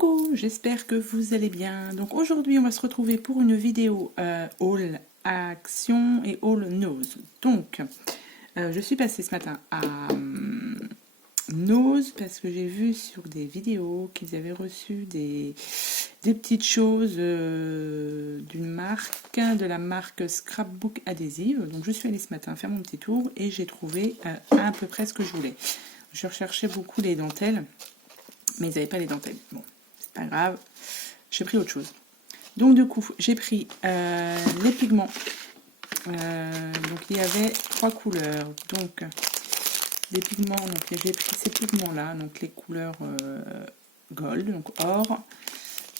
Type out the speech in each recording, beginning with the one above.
Coucou, j'espère que vous allez bien. Donc aujourd'hui, on va se retrouver pour une vidéo haul action et haul nose. Donc, je suis passée ce matin à nose parce que j'ai vu sur des vidéos qu'ils avaient reçu des petites choses d'une marque, de la marque Scrapbook Adhésive. Donc je suis allée ce matin faire mon petit tour et j'ai trouvé à peu près ce que je voulais. Je recherchais beaucoup les dentelles, mais ils n'avaient pas les dentelles. Bon, c'est pas grave, j'ai pris autre chose. Donc du coup, j'ai pris les pigments. Donc il y avait 3 couleurs. Donc des pigments, donc j'ai pris ces pigments-là, donc les couleurs gold, donc or,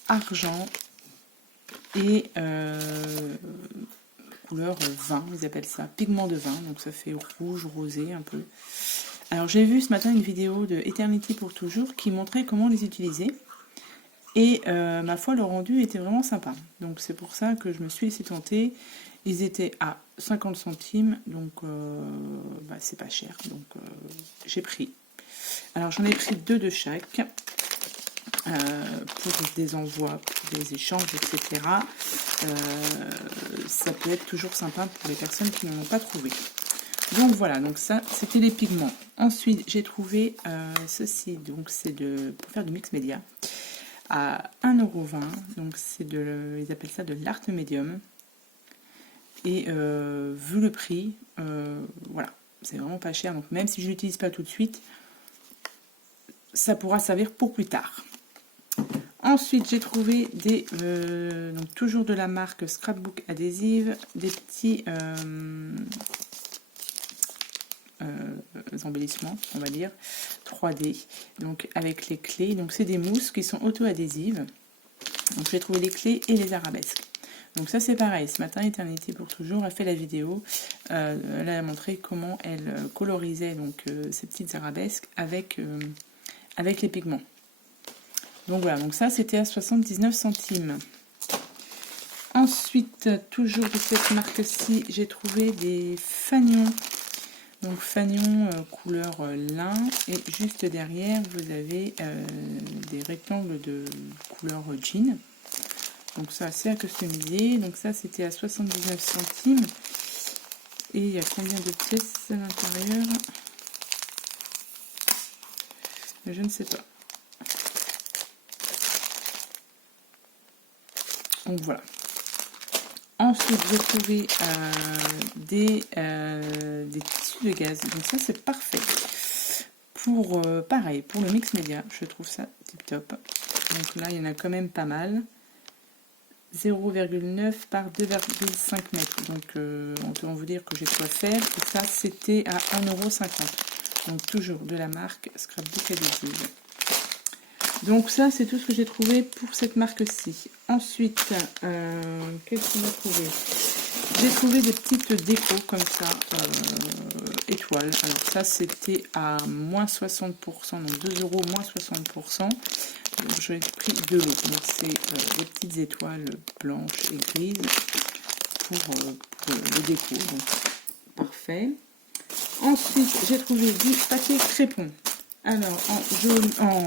argent et couleur vin, ils appellent ça, pigment de vin, donc ça fait rouge, rosé un peu. Alors j'ai vu ce matin une vidéo de Eternity pour toujours qui montrait comment les utiliser. Et ma foi, le rendu était vraiment sympa. Donc c'est pour ça que je me suis laissée tenter. Ils étaient à 50 centimes, donc c'est pas cher. Donc j'ai pris. Alors j'en ai pris 2 de chaque pour des envois, pour des échanges, etc. Ça peut être toujours sympa pour les personnes qui n'en ont pas trouvé. Donc voilà, donc ça c'était les pigments. Ensuite j'ai trouvé ceci, donc c'est pour faire du mix média à 1,20 €, donc c'est ils appellent ça de l'art médium. Et vu le prix, voilà, c'est vraiment pas cher. Donc même si je l'utilise pas tout de suite, ça pourra servir pour plus tard. Ensuite j'ai trouvé des, donc toujours de la marque Scrapbook Adhésive, des petits embellissements, on va dire 3D, donc avec les clés. Donc c'est des mousses qui sont auto-adhésives. Donc j'ai trouvé les clés et les arabesques. Donc ça c'est pareil, ce matin Eternity pour toujours a fait la vidéo, elle a montré comment elle colorisait donc ces petites arabesques avec les pigments. Donc voilà, donc ça c'était à 79 centimes. Ensuite, toujours de cette marque-ci, j'ai trouvé des fanions. Donc fanion couleur lin, et juste derrière vous avez des rectangles de couleur jean. Donc ça c'est à customiser. Donc ça c'était à 79 centimes. Et il y a combien de pièces à l'intérieur? Je ne sais pas. Donc voilà. Ensuite, j'ai trouvé des tissus de gaz. Donc ça, c'est parfait. Pour, pareil, pour le mix média, je trouve ça tip top. Donc là, il y en a quand même pas mal. 0,9 par 2,5 mètres. Donc on peut vous dire que j'ai quoi faire. Et ça, c'était à 1,50 €. Donc toujours de la marque Scrapbook Adhésive. Donc ça, c'est tout ce que j'ai trouvé pour cette marque-ci. Ensuite, qu'est-ce qu'on a trouvé? J'ai trouvé des petites décos comme ça, étoiles. Alors ça, c'était à moins 60%, donc 2 €, moins 60%. J'ai pris de l'eau. Donc c'est des petites étoiles blanches et grises pour le déco. Donc parfait. Ensuite, j'ai trouvé du papier crépon. Alors, en jaune, en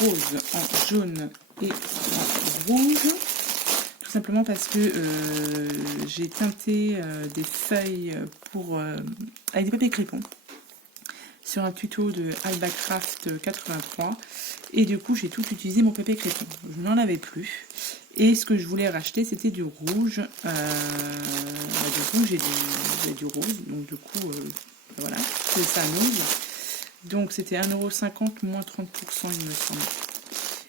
rose, en jaune et en rouge, tout simplement parce que j'ai teinté des feuilles avec des papiers crépon sur un tuto de Albacraft 83, et du coup j'ai tout utilisé mon papier crépon. Je n'en avais plus, et ce que je voulais racheter c'était du rouge, et du rose, donc du coup voilà, c'est ça mousse. Donc c'était 1,50 € moins 30%, il me semble.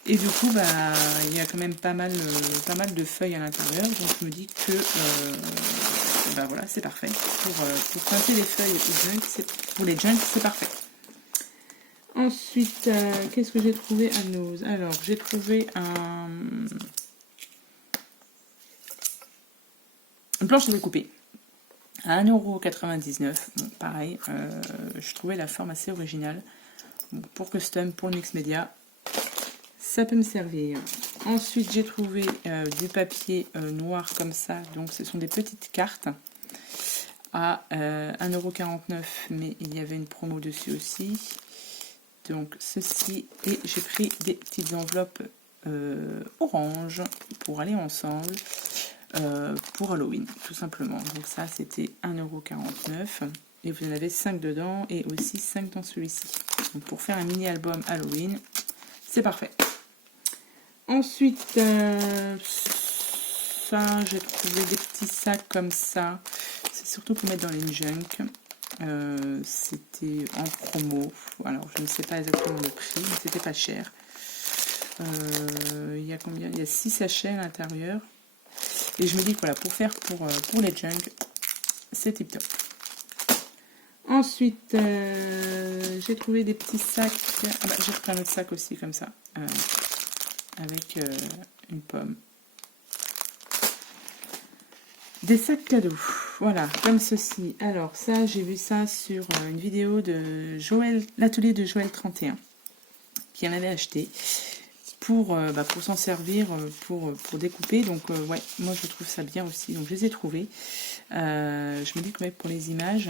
Et du coup, il y a quand même pas mal de feuilles à l'intérieur. Donc je me dis que voilà, c'est parfait. Pour teinter les feuilles pour les junks, c'est parfait. Ensuite, qu'est-ce que j'ai trouvé à Nose? Alors, j'ai trouvé une planche à découper à 1,99 €. Bon, pareil, je trouvais la forme assez originale. Bon, pour custom, pour le mix média, ça peut me servir. Ensuite, j'ai trouvé du papier noir comme ça. Donc, ce sont des petites cartes à 1,49 €, mais il y avait une promo dessus aussi. Donc, ceci, et j'ai pris des petites enveloppes orange pour aller ensemble pour Halloween, tout simplement. Donc ça, c'était 1,49 € et vous en avez 5 dedans et aussi 5 dans celui-ci. Donc pour faire un mini album Halloween, c'est parfait. Ensuite, ça, j'ai trouvé des petits sacs comme ça. C'est surtout pour mettre dans les junk. C'était en promo. Alors, je ne sais pas exactement le prix, mais c'était pas cher. Il y a combien? Il y a 6 sachets à l'intérieur. Et je me dis que voilà, pour faire pour les junk, c'est tip top. Ensuite, j'ai trouvé des petits sacs. Ah bah, j'ai pris un autre sac aussi comme ça, avec une pomme. Des sacs cadeaux, voilà, comme ceci. Alors ça, j'ai vu ça sur une vidéo de Joël, l'atelier de Joël 31, qui en avait acheté pour s'en servir, pour découper. Donc ouais, moi je trouve ça bien aussi. Donc je les ai trouvés. Je me dis que ouais, pour les images,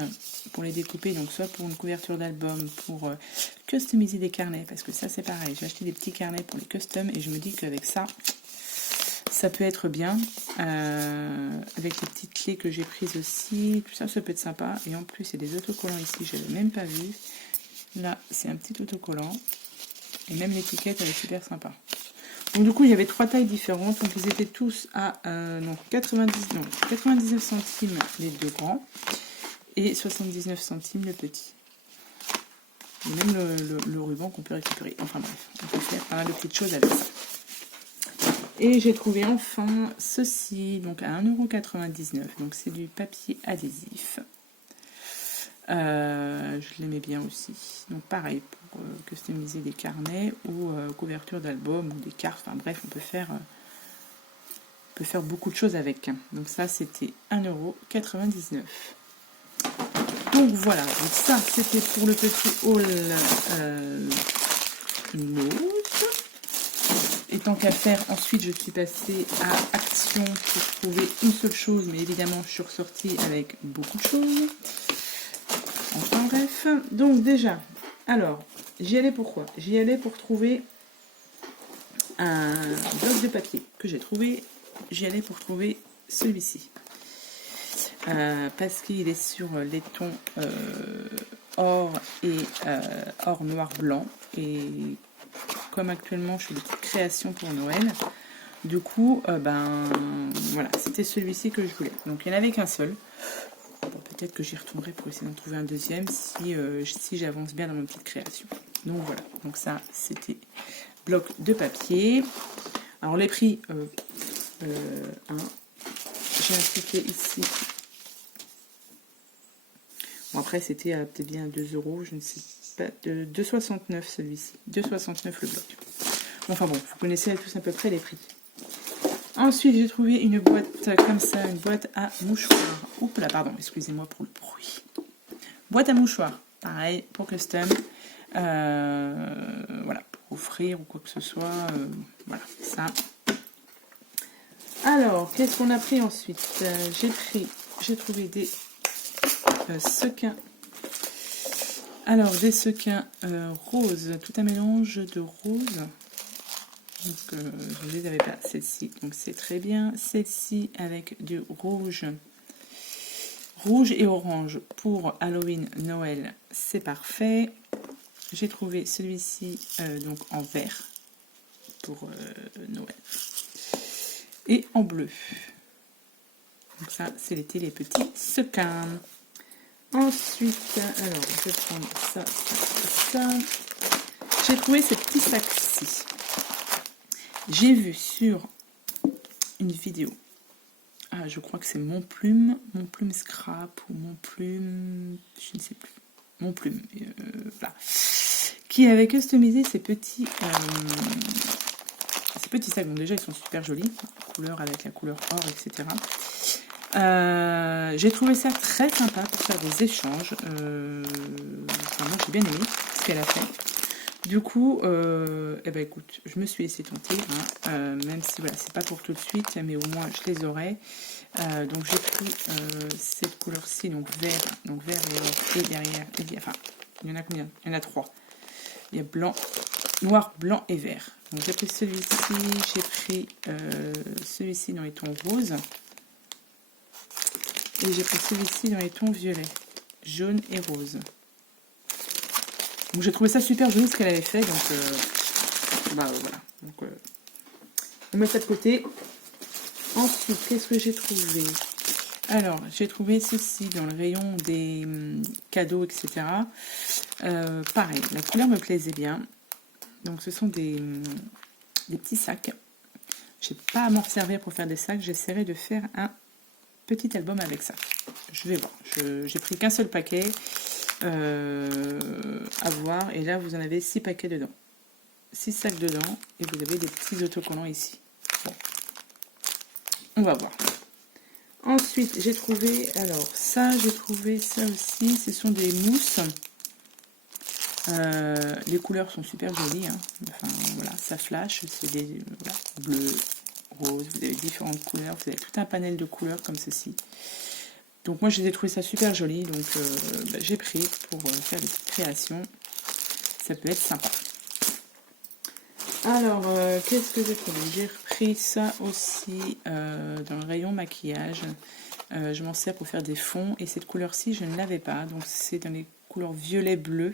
pour les découper, donc soit pour une couverture d'album, pour customiser des carnets, parce que ça c'est pareil. J'ai acheté des petits carnets pour les custom et je me dis qu'avec ça, ça peut être bien. Avec les petites clés que j'ai prises aussi, tout ça, ça peut être sympa. Et en plus, il y a des autocollants ici, je n'avais même pas vu. Là, c'est un petit autocollant. Et même l'étiquette, elle est super sympa. Donc du coup, il y avait 3 tailles différentes. Donc ils étaient tous à 99 centimes les 2 grands. Et 79 centimes le petit. Et même le ruban qu'on peut récupérer. Enfin bref, on peut faire pas mal de petites choses avec ça. Et j'ai trouvé enfin ceci, donc à 1,99 €. Donc c'est du papier adhésif. Je l'aimais bien aussi. Donc pareil, pour customiser des carnets ou couverture d'album ou des cartes. Enfin bref, on peut faire beaucoup de choses avec. Donc ça, c'était 1,99 €. Donc voilà, donc ça c'était pour le petit haul mauve. Et tant qu'à faire, ensuite je suis passée à Action pour trouver une seule chose, mais évidemment je suis ressortie avec beaucoup de choses. Enfin bref, donc déjà, alors j'y allais pourquoi? J'y allais pour trouver un bloc de papier que j'ai trouvé. J'y allais pour trouver celui-ci. Parce qu'il est sur les tons or et or noir blanc. Et comme actuellement je fais des petites créations pour Noël, du coup voilà, c'était celui-ci que je voulais. Donc il n'y en avait qu'un seul. Bon, peut-être que j'y retournerai pour essayer d'en trouver un deuxième si j'avance bien dans mon petite création. Donc voilà, donc ça c'était bloc de papier. Alors les prix, j'ai indiqué ici. Bon après c'était peut-être bien 2 €, je ne sais pas, de 2,69 € celui-ci, 2,69 € le bloc. Enfin bon, vous connaissez tous à peu près les prix. Ensuite, j'ai trouvé une boîte comme ça, une boîte à mouchoirs. Oups là, pardon, excusez-moi pour le bruit. Boîte à mouchoirs, pareil, pour custom. Voilà, pour offrir ou quoi que ce soit. Voilà, ça. Alors, qu'est-ce qu'on a pris ensuite? J'ai trouvé des sequins. Alors, des sequins roses, tout un mélange de roses. Donc, je ne les avais pas, celle-ci, donc c'est très bien. Celle-ci avec du rouge et orange pour Halloween, Noël, c'est parfait. J'ai trouvé celui-ci donc en vert pour Noël et en bleu. Donc ça, c'est l'été, les petits sequins. Ensuite, alors je vais prendre ça. J'ai trouvé ce petit sac-ci. J'ai vu sur une vidéo, je crois que c'est Mon Plume Scrap ou Mon Plume, je ne sais plus, Mon Plume, voilà, qui avait customisé ces petits sacs. Bon, déjà ils sont super jolis, couleur avec la couleur or, etc. J'ai trouvé ça très sympa pour faire des échanges. Moi j'ai bien aimé ce qu'elle a fait. Du coup, écoute, je me suis laissée tenter, même si voilà, c'est pas pour tout de suite, mais au moins je les aurai. Donc j'ai pris cette couleur-ci, donc vert et or, et derrière, enfin, il y en a combien? Il y en a 3. Il y a blanc, noir, blanc et vert. Donc j'ai pris celui-ci, j'ai pris celui-ci dans les tons roses. Et j'ai pris celui-ci dans les tons violets, jaune et rose. Donc j'ai trouvé ça super joli ce qu'elle avait fait. Donc voilà. Donc, on met ça de côté. Ensuite, qu'est-ce que j'ai trouvé? Alors, j'ai trouvé ceci dans le rayon des cadeaux, etc. Pareil, la couleur me plaisait bien. Donc ce sont des petits sacs. Je n'ai pas à m'en servir pour faire des sacs. J'essaierai de faire un petit album avec ça. Je vais voir. J'ai pris qu'un seul paquet à voir. Et là, vous en avez 6 paquets dedans. 6 sacs dedans. Et vous avez des petits autocollants ici. Bon. On va voir. Ensuite, j'ai trouvé... Alors, ça, j'ai trouvé ça aussi. Ce sont des mousses. Les couleurs sont super jolies. Hein. Enfin, voilà, ça flash. C'est des bleus, roses. Vous avez différentes couleurs. Vous avez tout un panel de couleurs comme ceci. Donc moi, j'ai trouvé ça super joli. Donc j'ai pris pour faire des petites créations. Ça peut être sympa. Alors, qu'est-ce que j'ai trouvé? J'ai repris ça aussi dans le rayon maquillage. Je m'en sers pour faire des fonds. Et cette couleur-ci, je ne l'avais pas. Donc c'est dans les couleurs violet-bleu.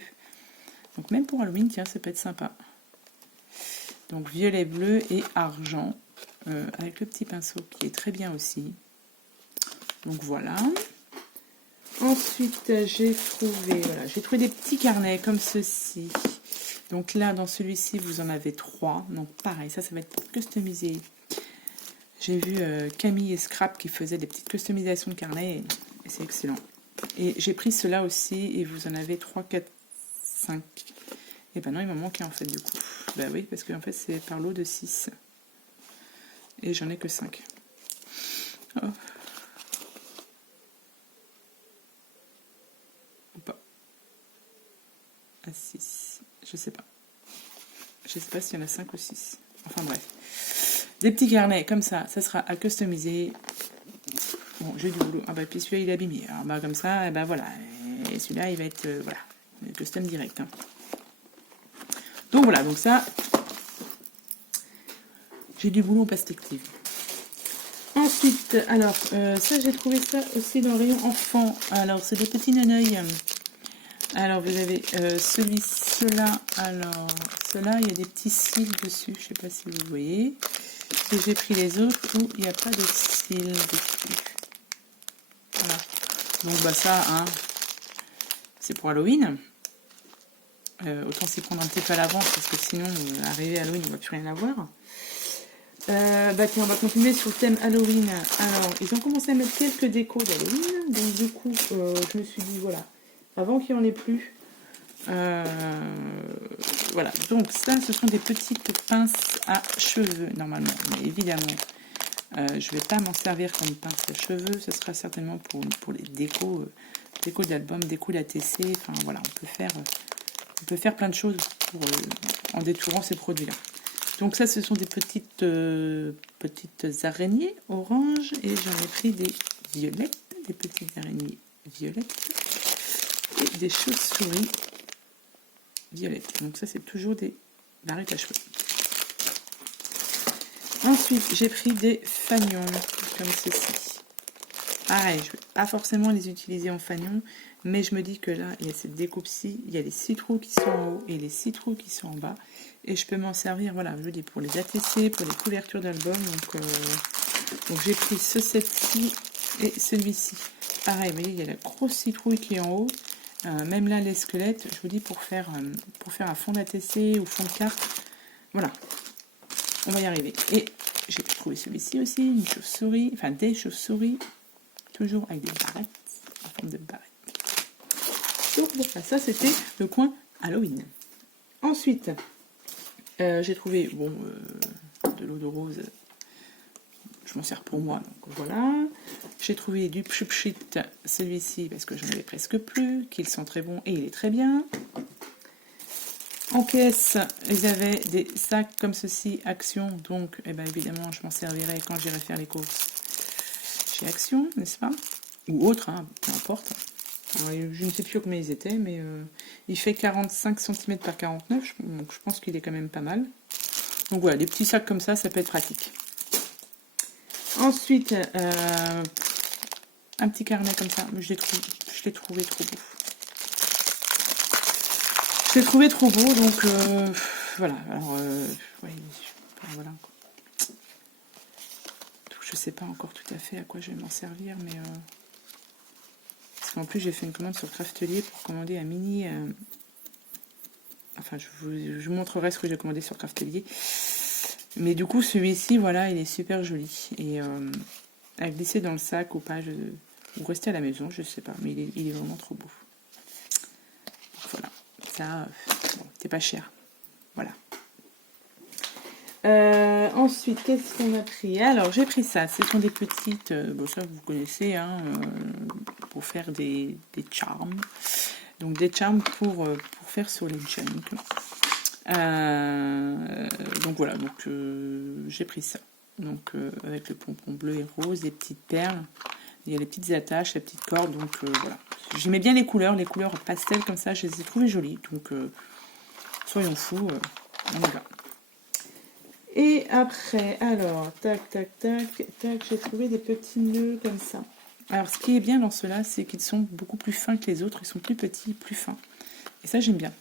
Donc même pour Halloween, tiens, ça peut être sympa. Donc violet, bleu et argent. Avec le petit pinceau qui est très bien aussi. Donc voilà. Ensuite, j'ai trouvé des petits carnets comme ceci. Donc là, dans celui-ci, vous en avez 3. Donc pareil, ça va être pour customiser. J'ai vu Camille et Scrap qui faisaient des petites customisations de carnets. Et c'est excellent. Et j'ai pris cela aussi. Et vous en avez 3, 4, 5. Et ben non, il m'en manquait en fait du coup. Ben oui, parce qu'en fait, c'est par lot de 6. Et j'en ai que 5. Oh. Ou pas. À 6. Je sais pas. Je sais pas s'il y en a 5 ou 6. Enfin bref. Des petits carnets comme ça sera à customiser. Bon, j'ai du boulot. Ah bah puis celui-là il est abîmé. Alors bah comme ça, et ben voilà. Et celui-là il va être voilà, custom direct. Hein. Donc voilà, donc ça, j'ai du boulot en perspective. Ensuite, alors ça j'ai trouvé ça aussi dans le rayon enfant. Alors c'est des petits naneuils. Alors vous avez ceux-là. Alors ceux-là, il y a des petits cils dessus. Je sais pas si vous voyez. Et j'ai pris les autres où il n'y a pas de cils dessus. Voilà. Donc bah ça, hein, c'est pour Halloween. Autant s'y prendre un petit peu à l'avance parce que sinon, arrivé à Halloween, on ne va plus rien avoir. Bah tiens, on va continuer sur le thème Halloween. Alors, ils ont commencé à mettre quelques décos d'Halloween. Donc du coup, je me suis dit, voilà, avant qu'il n'y en ait plus. Voilà, donc ça, ce sont des petites pinces à cheveux, normalement. Mais évidemment, je ne vais pas m'en servir comme pince à cheveux. Ce sera certainement pour les décos d'album, décos d'ATC. Enfin voilà, on peut faire plein de choses en détourant ces produits-là. Donc ça, ce sont des petites araignées orange. Et j'en ai pris des violettes, des petites araignées violettes. Et des chauves-souris violettes. Donc ça, c'est toujours des barrettes à cheveux. Ensuite, j'ai pris des fanions, comme ceci. Pareil, je ne vais pas forcément les utiliser en fanion, mais je me dis que là, il y a cette découpe-ci, il y a les 6 trous qui sont en haut et les 6 trous qui sont en bas. Et je peux m'en servir, voilà, je dis pour les ATC, pour les couvertures d'album. Donc j'ai pris ce set-ci et celui-ci. Pareil, vous voyez, il y a la grosse citrouille qui est en haut. Même là, les squelettes, je vous dis, pour faire un fond d'ATC ou fond de carte. Voilà, on va y arriver. Et j'ai trouvé celui-ci aussi, une chauve-souris, enfin des chauves-souris. Toujours avec des barrettes, en forme de barrettes. Donc voilà, ça c'était le coin Halloween. Ensuite, j'ai trouvé de l'eau de rose. Je m'en sers pour moi, donc voilà. J'ai trouvé du pchupchit, celui-ci, parce que j'en avais presque plus, qu'ils sont très bons et il est très bien. En caisse, ils avaient des sacs comme ceci, Action, donc évidemment je m'en servirai quand j'irai faire les courses chez Action, n'est-ce pas? Ou autre, hein, peu importe. Alors, je ne sais plus combien ils étaient, mais il fait 45 cm par 49, donc je pense qu'il est quand même pas mal. Donc voilà, des petits sacs comme ça peut être pratique. Ensuite, un petit carnet comme ça, je l'ai trouvé trop beau. Je l'ai trouvé trop beau, donc voilà. Alors, ouais, voilà. Donc, je sais pas encore tout à fait à quoi je vais m'en servir, mais parce qu'en plus j'ai fait une commande sur Craftelier pour commander un mini. Enfin, je vous montrerai ce que j'ai commandé sur Craftelier. Mais du coup, celui-ci, voilà, il est super joli. Et à glisser dans le sac ou pas, ou rester à la maison, je sais pas. Mais il est vraiment trop beau. Donc, voilà. Ça, bon, c'est pas cher. Voilà. Ensuite, qu'est-ce qu'on a pris? Alors, j'ai pris ça. Ce sont des petites... bon, ça, vous connaissez, hein, pour faire des charms. Donc, des charms pour faire sur les junk. Donc voilà, donc j'ai pris ça. Donc avec le pompon bleu et rose, des petites perles, il y a les petites attaches, la petite corde, donc voilà. J'aimais bien les couleurs pastel comme ça, je les ai trouvées jolies, donc soyons fous, on y va. Et après, alors, tac, tac, tac, tac, j'ai trouvé des petits nœuds comme ça. Alors ce qui est bien dans ceux-là, c'est qu'ils sont beaucoup plus fins que les autres, ils sont plus petits, plus fins. Et ça j'aime bien.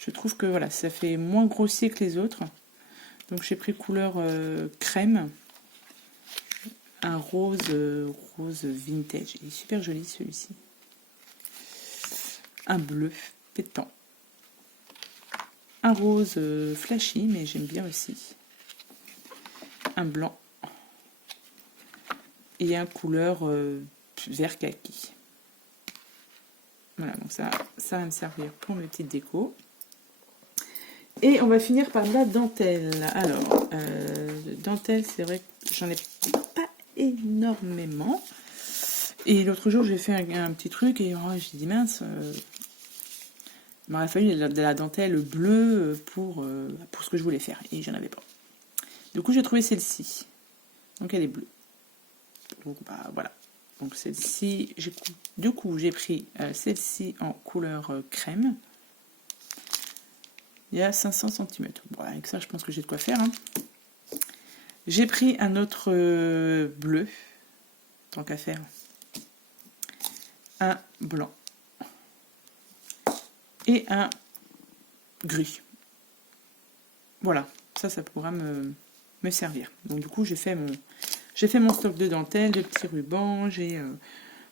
Je trouve que voilà, ça fait moins grossier que les autres. Donc j'ai pris couleur crème. Un rose vintage. Il est super joli celui-ci. Un bleu pétant. Un rose flashy, mais j'aime bien aussi. Un blanc. Et un couleur vert kaki. Voilà, donc ça va me servir pour mes petites décos. Et on va finir par de la dentelle. Alors, dentelle, c'est vrai que j'en ai pas énormément. Et l'autre jour, j'ai fait un petit truc et j'ai dit mince, il m'aurait fallu de la dentelle bleue pour ce que je voulais faire. Et j'en avais pas. Du coup, j'ai trouvé celle-ci. Donc, elle est bleue. Donc, bah, voilà. Donc, celle-ci, du coup, j'ai pris celle-ci en couleur crème. Il y a 500 cm. Bon, avec ça, je pense que j'ai de quoi faire. Hein. J'ai pris un autre bleu, tant qu'à faire. Un blanc. Et un gris. Voilà, ça pourra me servir. Donc du coup, j'ai fait mon stock de dentelle, de petits rubans,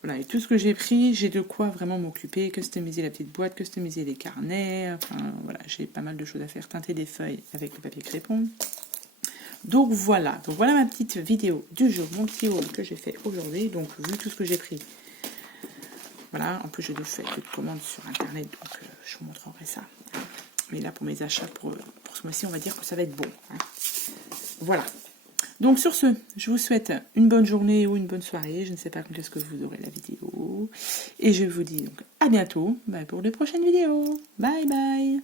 voilà, et tout ce que j'ai pris, j'ai de quoi vraiment m'occuper, customiser la petite boîte, customiser les carnets, enfin voilà, j'ai pas mal de choses à faire, teinter des feuilles avec le papier crépon. Donc voilà ma petite vidéo du jour, mon petit haul que j'ai fait aujourd'hui. Donc vu tout ce que j'ai pris, voilà, en plus j'ai fait quelques commandes sur internet, donc je vous montrerai ça. Mais là pour mes achats pour ce mois-ci, on va dire que ça va être bon. Hein. Voilà. Donc sur ce, je vous souhaite une bonne journée ou une bonne soirée. Je ne sais pas quand est-ce que vous aurez la vidéo. Et je vous dis donc à bientôt pour de prochaines vidéos. Bye bye.